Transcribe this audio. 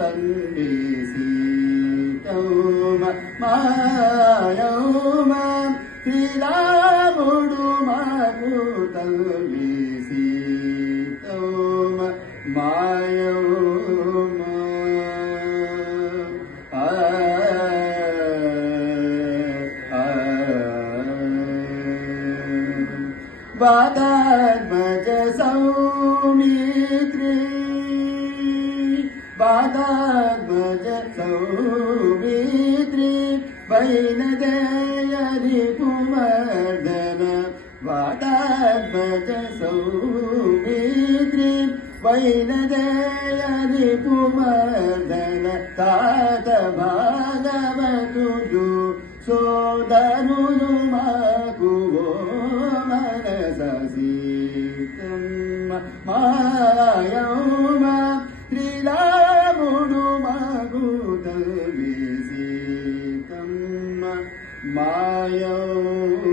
తల్లి సీతమ్మ మాయమ్మ శ్రీరాముడు మాకు తల్లి సీతమ్మ మాయమ్మ బాధాత్మజ సౌమిత్రి బాధాత్మజ సౌమిత్రి వైనదేయరి పుమర్దన బాధాత్మజ సౌమిత్రి వైనదేయరి పుమర్దన తాత భాగవతుడు సోదరులు మాకు మనస సీతమ్మ మాయమ్మ శ్రీరాముడు మాకు తల్లి సీతమ్మ మాయమ్మ